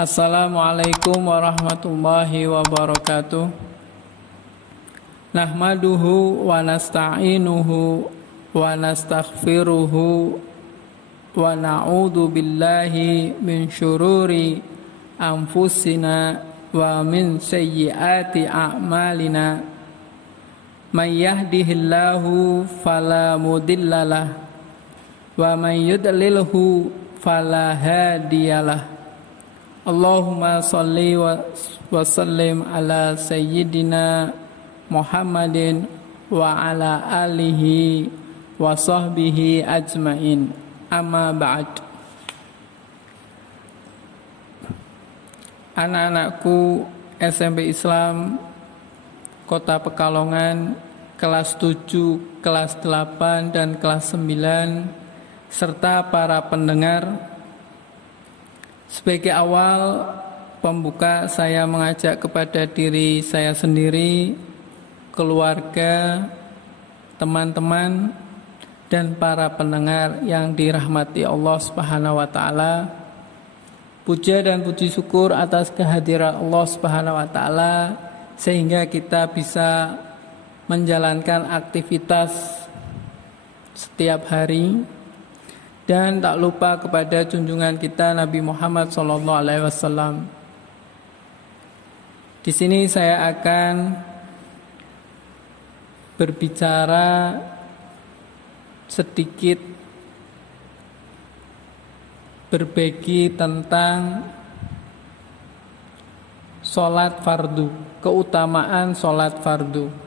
Assalamualaikum warahmatullahi wabarakatuh. Nahmaduhu wa nasta'inuhu wa nastaghfiruhu wa na'udzu billahi min syururi anfusina wa min sayyiati a'malina. May yahdihillahu fala mudhillalah wa may yudlilhu fala hadiyalah. Allahumma salli wa sallim ala sayyidina Muhammadin wa ala alihi wa sahbihi ajmain. Amma ba'd. Anak-anakku SMP Islam Kota Pekalongan kelas 7, kelas 8 dan kelas 9 serta para pendengar, sebagai awal pembuka saya mengajak kepada diri saya sendiri, keluarga, teman-teman dan para pendengar yang dirahmati Allah Subhanahu wa taala. Puja dan puji syukur atas kehadiran Allah Subhanahu wa taala sehingga kita bisa menjalankan aktivitas setiap hari. Dan tak lupa kepada junjungan kita Nabi Muhammad SAW. Di sini saya akan berbicara sedikit, berbagi tentang sholat fardu, keutamaan sholat fardu.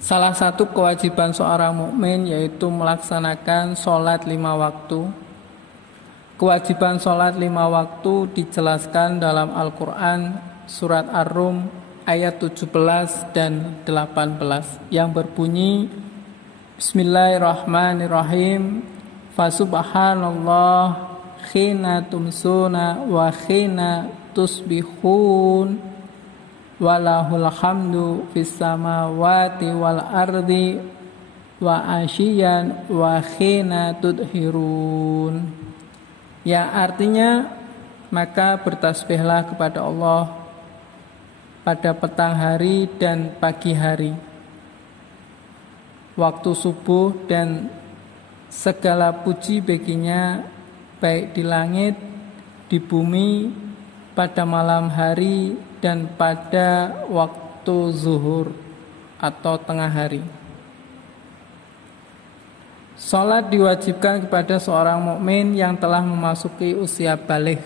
Salah satu kewajiban seorang mukmin yaitu melaksanakan sholat 5 waktu. Kewajiban sholat 5 waktu dijelaskan dalam Al-Quran surat Ar-Rum ayat 17 dan 18 yang berbunyi, Bismillahirrahmanirrahim, Fasubhanallah khina tumsuna wa khina tusbihun walahul hamdu fis samawati wal ardi wa asyiyan wa khina tudhirun. Ya, artinya maka bertasbihlah kepada Allah pada petang hari dan pagi hari, waktu subuh, dan segala puji baginya baik di langit, di bumi, pada malam hari dan pada waktu zuhur atau tengah hari. Salat diwajibkan kepada seorang mukmin yang telah memasuki usia baligh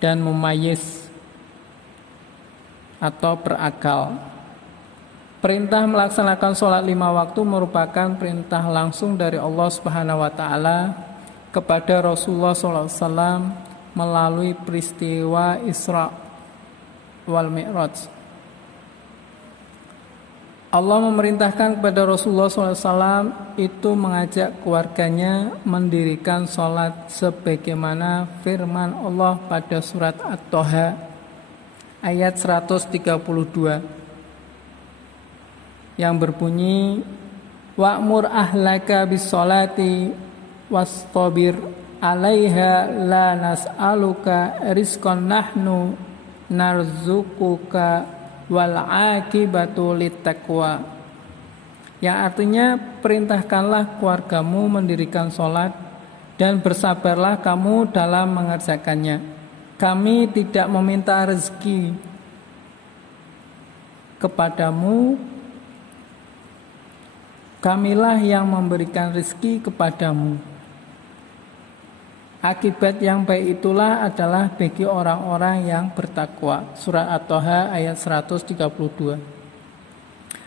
dan mumayyiz atau berakal. Perintah melaksanakan salat 5 waktu merupakan perintah langsung dari Allah Subhanahu wa taala kepada Rasulullah SAW melalui peristiwa Isra wal Mi'raj. Allah memerintahkan kepada Rasulullah SAW itu mengajak keluarganya mendirikan sholat sebagaimana firman Allah pada surat At-Toha ayat 132 yang berbunyi, wa'mur ahlaka bis sholati wastabir alaiha la nas'aluka rizqan nahnu narzuquka wal aqibatu littaqwa. Yang artinya, perintahkanlah keluargamu mendirikan sholat dan bersabarlah kamu dalam mengerjakannya. Kami tidak meminta rezeki kepadamu, kamilah yang memberikan rezeki kepadamu. Akibat yang baik itulah adalah bagi orang-orang yang bertakwa. Surat At-Toha ayat 132.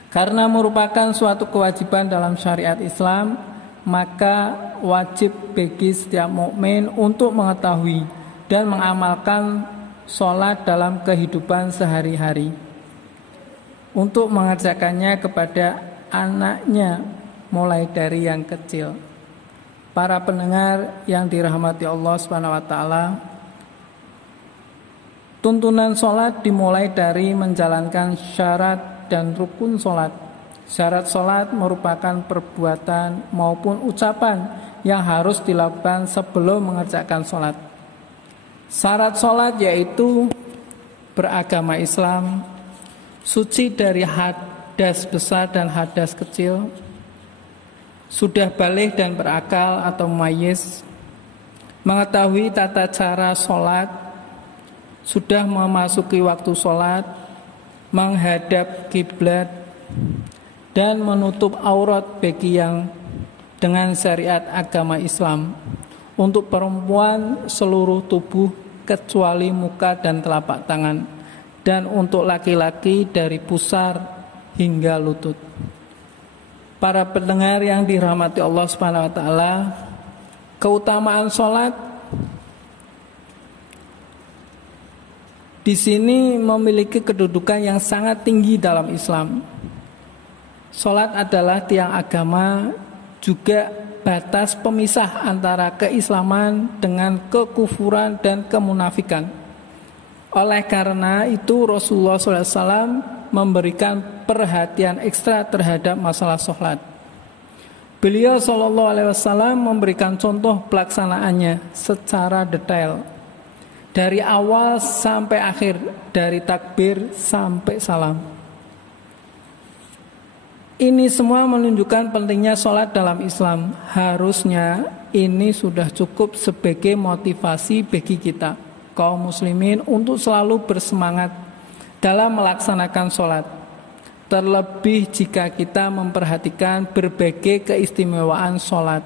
Karena merupakan suatu kewajiban dalam syariat Islam, maka wajib bagi setiap mukmin untuk mengetahui dan mengamalkan sholat dalam kehidupan sehari-hari, untuk mengerjakannya kepada anaknya mulai dari yang kecil. Para pendengar yang dirahmati Allah Subhanahu wa taala, tuntunan sholat dimulai dari menjalankan syarat dan rukun sholat Syarat sholat merupakan perbuatan maupun ucapan yang harus dilakukan sebelum mengerjakan sholat. Syarat sholat yaitu beragama Islam, suci dari hadas besar dan hadas kecil, sudah baligh dan berakal atau mumayyiz, mengetahui tata cara sholat, sudah memasuki waktu sholat, menghadap kiblat, dan menutup aurat bagi yang dengan syariat agama Islam. Untuk perempuan seluruh tubuh kecuali muka dan telapak tangan, dan untuk laki-laki dari pusar hingga lutut. Para pendengar yang dirahmati Allah Subhanahu wa taala, keutamaan sholat di sini memiliki kedudukan yang sangat tinggi dalam Islam. Sholat adalah tiang agama, juga batas pemisah antara keislaman dengan kekufuran dan kemunafikan. Oleh karena itu Rasulullah SAW memberikan perhatian ekstra terhadap masalah sholat. Beliau SAW memberikan contoh pelaksanaannya secara detail, dari awal sampai akhir, dari takbir sampai salam. Ini semua menunjukkan pentingnya sholat dalam Islam. Harusnya ini sudah cukup sebagai motivasi bagi kita, kaum muslimin, untuk selalu bersemangat dalam melaksanakan sholat. Terlebih jika kita memperhatikan berbagai keistimewaan sholat,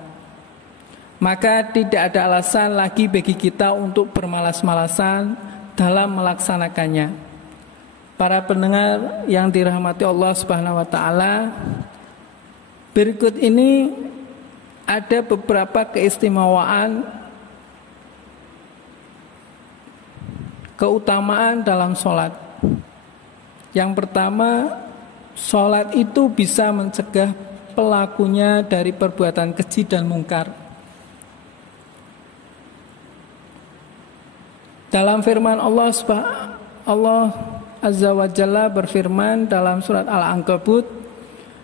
maka tidak ada alasan lagi bagi kita untuk bermalas-malasan dalam melaksanakannya. Para pendengar yang dirahmati Allah Subhanahu wa taala, berikut ini ada beberapa keistimewaan keutamaan dalam sholat. Yang pertama, sholat itu bisa mencegah pelakunya dari perbuatan keji dan mungkar. Dalam firman Allah Azza wa Jalla berfirman dalam surat Al-Ankabut,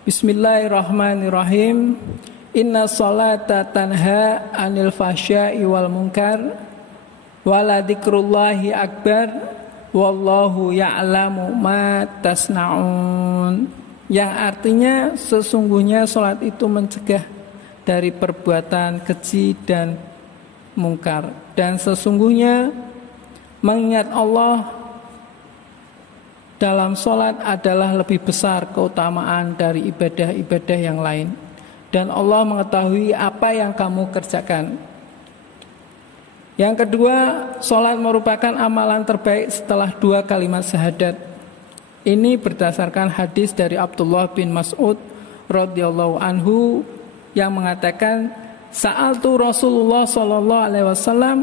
Bismillahirrahmanirrahim, Inna sholata tanha anil fahsya'i wal munkar waladikrullahi akbar wallahu ya'lamu ma tasna'un. Yang artinya sesungguhnya sholat itu mencegah dari perbuatan keji dan mungkar, dan sesungguhnya mengingat Allah dalam sholat adalah lebih besar keutamaan dari ibadah-ibadah yang lain, dan Allah mengetahui apa yang kamu kerjakan. Yang kedua, sholat merupakan amalan terbaik setelah 2 kalimat syahadat. Ini berdasarkan hadis dari Abdullah bin Mas'ud radhiyallahu anhu yang mengatakan, Sa'altu Rasulullah sallallahu alaihi wasallam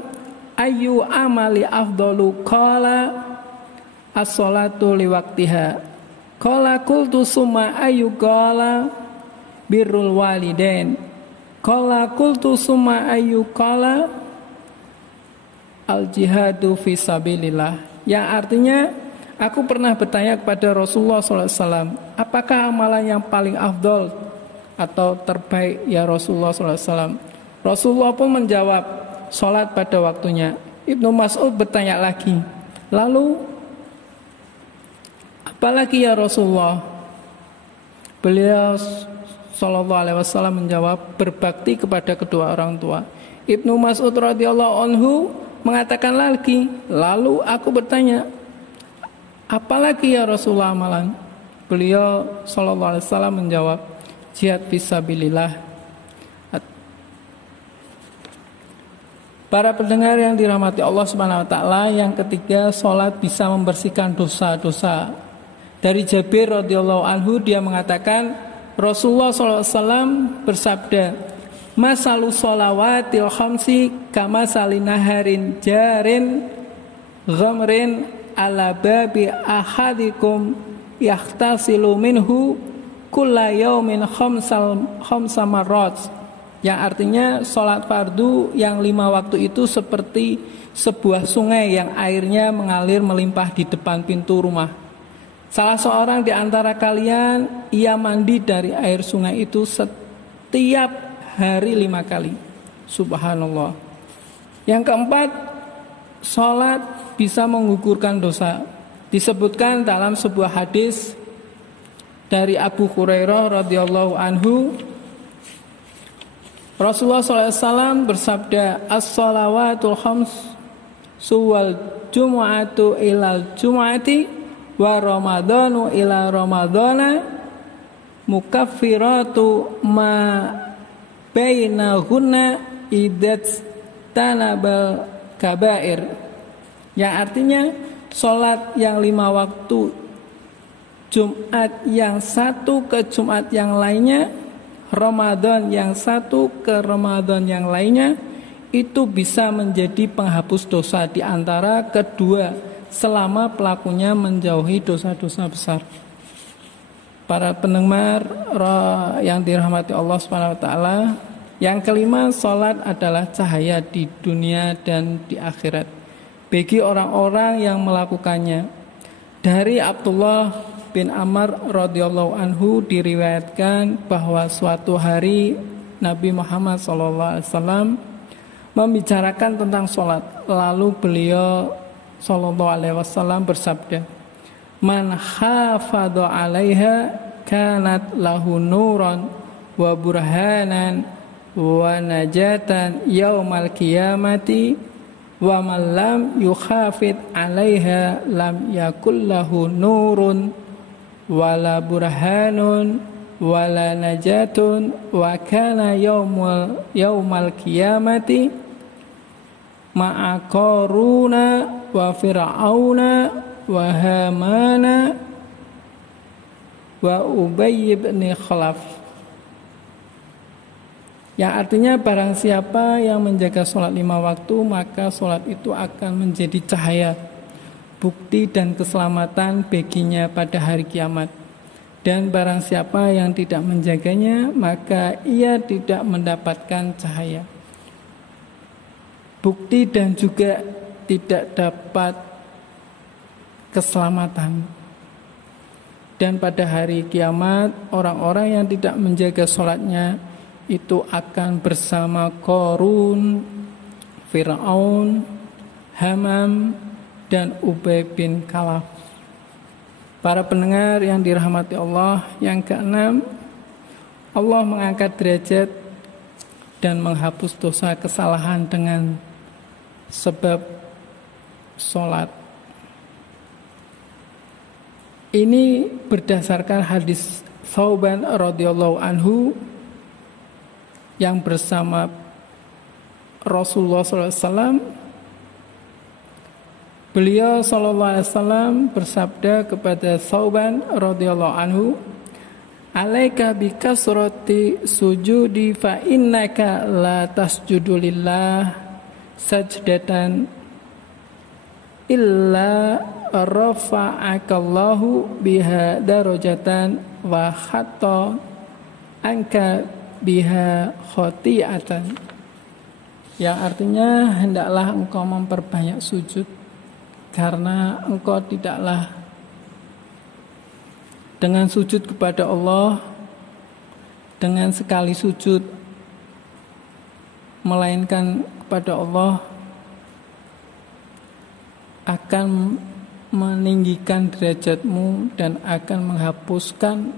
ayu amali afdalu, qala as-sholatu liwaktiha. Qala qultu summa ayu, qala birrul walidain. Qala qultu summa ayu, qala al-jihadu fi sabilillah. Yang artinya, aku pernah bertanya kepada Rasulullah SAW, apakah amalan yang paling afdol atau terbaik ya Rasulullah SAW? Rasulullah pun menjawab, sholat pada waktunya. Ibnu Mas'ud bertanya lagi, lalu apalagi ya Rasulullah? Beliau sallallahu alaihi wasallam menjawab, berbakti kepada kedua orang tua. Ibnu Mas'ud radhiyallahu anhu mengatakan lagi, lalu aku bertanya, apalagi ya Rasulullah amalan? Beliau sallallahu alaihi wasallam menjawab, jihad fisabilillah. Para pendengar yang dirahmati Allah Subhanahu wa taala, yang ketiga, salat bisa membersihkan dosa-dosa. Dari Jabir radhiyallahu anhu, dia mengatakan Rasulullah sallallahu alaihi wasallam bersabda, masalu sholawatil khamsi kama salinaharin jarin ghamrin ala babi ahadikum yahtasilu minhu kulla yaumin khamsa marrat. Yang artinya sholat fardu yang 5 waktu itu seperti sebuah sungai yang airnya mengalir melimpah di depan pintu rumah Salah seorang di antara kalian ia mandi dari air sungai itu setiap hari 5 kali. Subhanallah. Yang keempat, sholat bisa menggugurkan dosa. Disebutkan dalam sebuah hadis dari Abu Hurairah radhiyallahu anhu, Rasulullah SAW bersabda, as-shalawatul khams suwal jumu'atu ilal jumu'ati wa ramadhanu ila ramadhana mukaffiratu ma bainahunna idat tanabal kabair. Yang artinya sholat yang 5 waktu Jumat yang satu ke Jumat yang lainnya, Ramadan yang satu ke Ramadan yang lainnya, itu bisa menjadi penghapus dosa di antara kedua selama pelakunya menjauhi dosa-dosa besar. Para pendengar yang dirahmati Allah SWT, yang kelima, sholat adalah cahaya di dunia dan di akhirat bagi orang-orang yang melakukannya. Dari Abdullah bin Amr radhiyallahu anhu diriwayatkan bahwa suatu hari Nabi Muhammad SAW membicarakan tentang sholat. Lalu beliau SAW bersabda, man hafadha 'alaiha kanat lahu nuran wa burhanan wa najatan yaumal qiyamati wa man lam yukhafid 'alaiha lam yakul lahu nurun wala burhanun wala najatun wa kana yaumal qiyamati ma'a qaruna wa fir'auna wa hamana wa Ubay bin Khalaf. Yang artinya barang siapa yang menjaga sholat 5 waktu, maka sholat itu akan menjadi cahaya, bukti dan keselamatan baginya pada hari kiamat. Dan barang siapa yang tidak menjaganya, maka ia tidak mendapatkan cahaya, bukti dan juga tidak dapat keselamatan. Dan pada hari kiamat, orang-orang yang tidak menjaga sholatnya itu akan bersama Qarun, Fir'aun, Hamam, dan Ubay bin Khalaf. Para pendengar yang dirahmati Allah, yang keenam, Allah mengangkat derajat dan menghapus dosa kesalahan dengan sebab sholat. Ini berdasarkan hadis Thauban radhiyallahu anhu yang bersama Rasulullah SAW. Beliau SAW bersabda kepada Thauban radhiyallahu anhu, alaika bikasrati sujudi fa innaka la tasjudu lillah sajdatan illa rafa'akallahu biha darajatan wa hatta angka biha khoti'atan. Yang artinya, hendaklah engkau memperbanyak sujud, karena engkau tidaklah dengan sujud kepada Allah, dengan sekali sujud melainkan kepada Allah, akan meninggikan derajatmu dan akan menghapuskan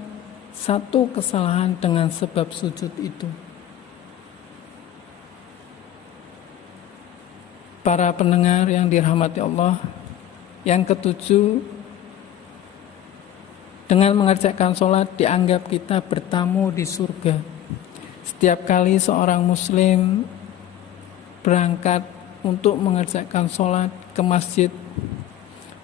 satu kesalahan dengan sebab sujud itu. Para pendengar yang dirahmati Allah, yang ketujuh, dengan mengerjakan sholat dianggap kita bertamu di surga. Setiap kali seorang muslim berangkat untuk mengerjakan sholat ke masjid,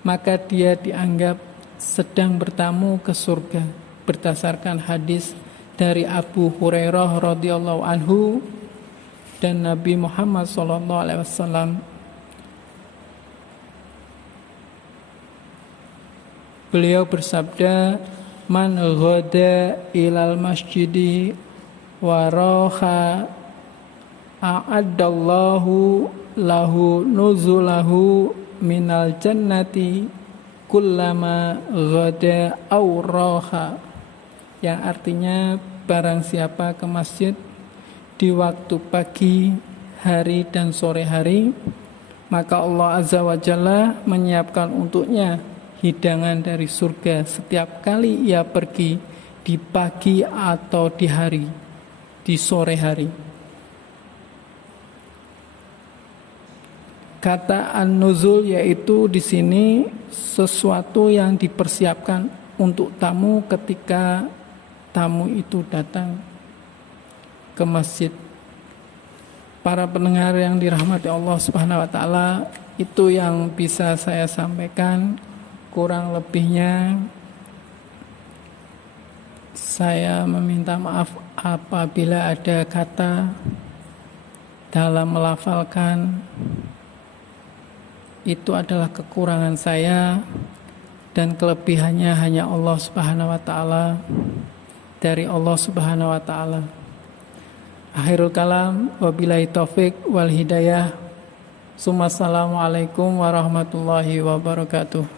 maka dia dianggap sedang bertamu ke surga, berdasarkan hadis dari Abu Hurairah radhiyallahu anhu dan Nabi Muhammad SAW. Beliau bersabda, man ghada ilal masjidi wa raha a'addallahu lahu nuzulahu minal jannati kullama ghada aw raha, yang artinya barang siapa ke masjid di waktu pagi hari dan sore hari, maka Allah Azza wa Jalla menyiapkan untuknya hidangan dari surga setiap kali ia pergi di pagi atau di hari, di sore hari. Kata an-nuzul yaitu di sini sesuatu yang dipersiapkan untuk tamu ketika tamu itu datang ke masjid. Para pendengar yang dirahmati Allah Subhanahu wa taala, itu yang bisa saya sampaikan. Kurang lebihnya saya meminta maaf apabila ada kata dalam melafalkan itu adalah kekurangan saya, dan kelebihannya hanya Allah Subhanahu wa taala, dari Allah Subhanahu wa taala. Akhirul kalam, wabillahi taufik wal hidayah. Assalamualaikum warahmatullahi wabarakatuh.